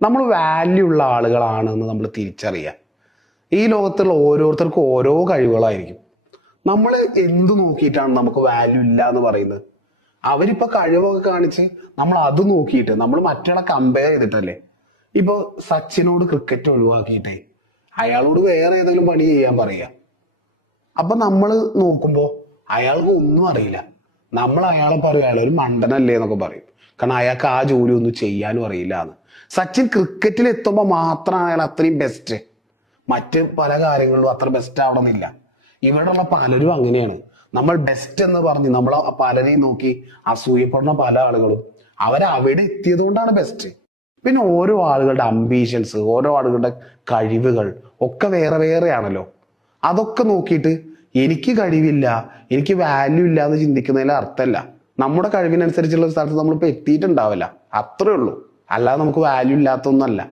നമ്മൾ വാല്യൂ ഉള്ള ആളുകളാണെന്ന് നമ്മൾ തിരിച്ചറിയുക ഈ ലോകത്തുള്ള ഓരോരുത്തർക്കും ഓരോ കഴിവുകളായിരിക്കും. നമ്മൾ എന്ത് നോക്കിയിട്ടാണ് നമുക്ക് വാല്യൂ ഇല്ല എന്ന് പറയുന്നത്? അവരിപ്പോ കഴിവൊക്കെ കാണിച്ച് നമ്മൾ അത് നോക്കിയിട്ട് നമ്മൾ മറ്റുള്ള കമ്പയർ ചെയ്തിട്ടല്ലേ? ഇപ്പൊ സച്ചിനോട് ക്രിക്കറ്റ് ഒഴിവാക്കിയിട്ടേ അയാളോട് വേറെ ഏതെങ്കിലും പണി ചെയ്യാൻ പറയാ അപ്പൊ നമ്മൾ നോക്കുമ്പോ അയാൾക്ക് ഒന്നും അറിയില്ല. നമ്മൾ അയാളെ പറയും അയാൾ ഒരു മണ്ടനല്ലേ എന്നൊക്കെ പറയും. കാരണം അയാൾക്ക് ആ ജോലി ഒന്നും ചെയ്യാനും അറിയില്ല എന്ന്. സച്ചിൻ ക്രിക്കറ്റിൽ എത്തുമ്പോൾ മാത്രമാണ് അയാൾ അത്രയും ബെസ്റ്റ് മറ്റ് പല കാര്യങ്ങളിലും അത്ര ബെസ്റ്റ് ആവണമെന്നില്ല. ഇവിടെയുള്ള പലരും അങ്ങനെയാണ്. നമ്മൾ ബെസ്റ്റ് എന്ന് പറഞ്ഞ് നമ്മൾ പലരെയും നോക്കി അസൂയപ്പെടുന്ന പല ആളുകളും അവർ അവിടെ എത്തിയത് കൊണ്ടാണ് ബെസ്റ്റ് പിന്നെ ഓരോ ആളുകളുടെ അംബീഷൻസ് ഓരോ ആളുകളുടെ കഴിവുകൾ ഒക്കെ വേറെ വേറെയാണല്ലോ. അതൊക്കെ നോക്കിയിട്ട് എനിക്ക് കഴിവില്ല എനിക്ക് വാല്യൂ ഇല്ല എന്ന് ചിന്തിക്കുന്നതിൽ അർത്ഥമല്ല. നമ്മുടെ കഴിവിനനുസരിച്ചുള്ള സ്ഥലത്ത് നമ്മളിപ്പോൾ എത്തിയിട്ടുണ്ടാവില്ല. അത്രേ ഉള്ളൂ. അല്ലാതെ നമുക്ക് വാല്യൂ ഇല്ലാത്തൊന്നല്ല